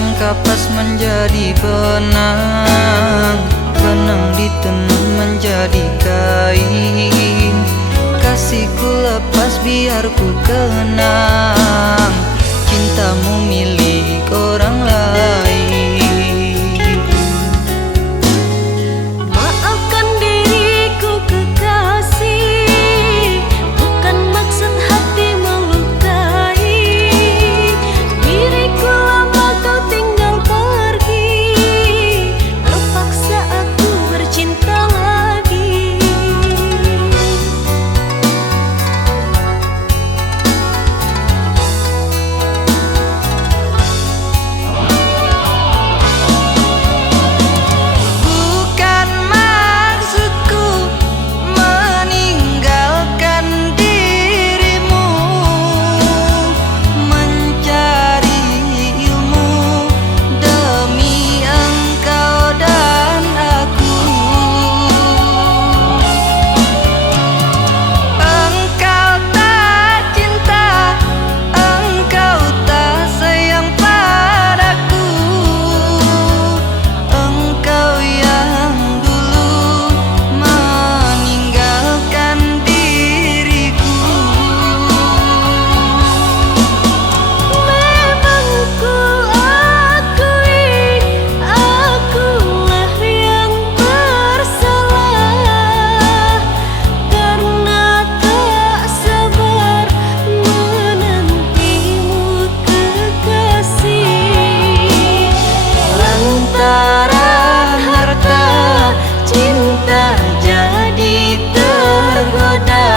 Asalkan kapas menjadi benang, benang ditenun menjadi kain. Kasihku lepas biar ku kenang, cintamu milik orang lain. Maafkan diriku kekasih, bukan maksud hati melukai. Diriku lama kau tinggal pergi, kau paksa aku bercinta lagi. Bukan maksudku meninggalkan dirimu, mencari ilmu demi engkau dan aku. Engkau tak cinta, engkau tak sayang padaku. Engkau yang dulu meninggalkan diriku. Memang ku akui, akulah yang bersalah, karena tak sabar menantimu kekasih. Lantaran harta cinta jadi tergoda,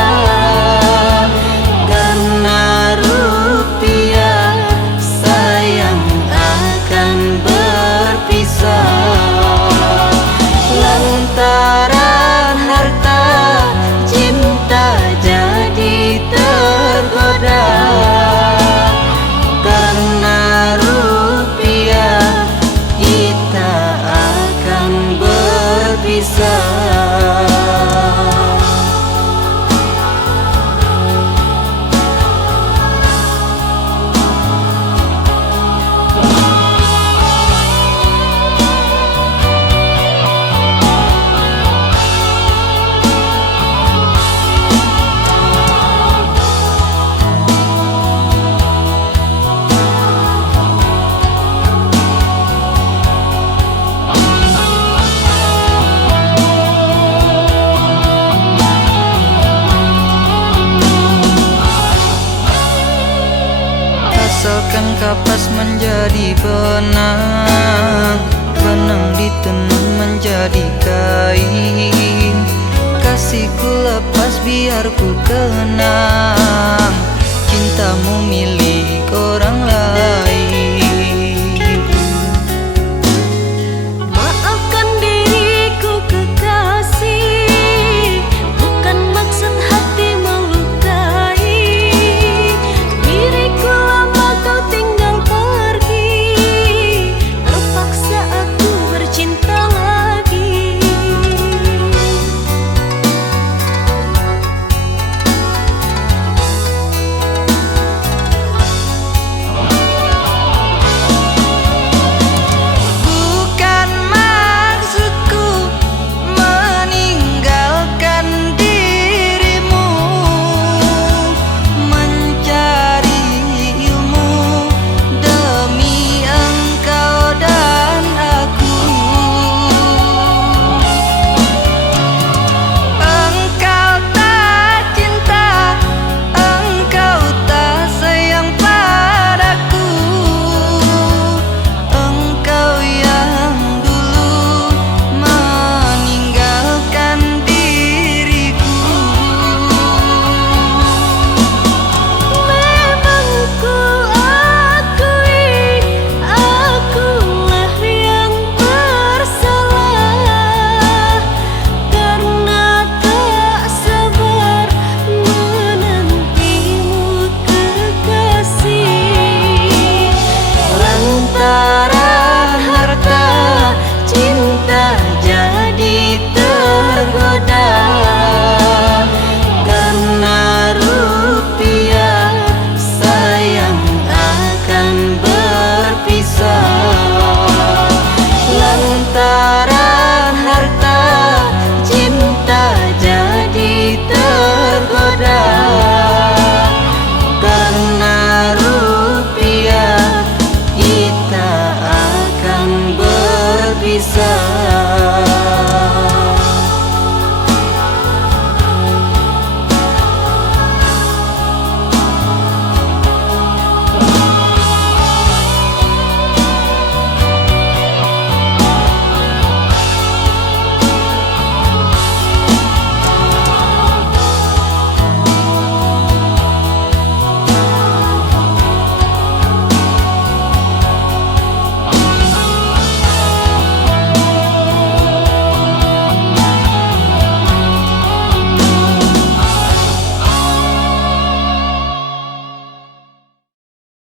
karena rupiah sayang akan berpisah. Lantaran harta cinta jadi tergoda, karena rupiah kita akan berpisah. Asalkan kapas menjadi benang, benang ditenun menjadi kain. Kasihku lepas biar ku kenang, cintamu milik orang lain.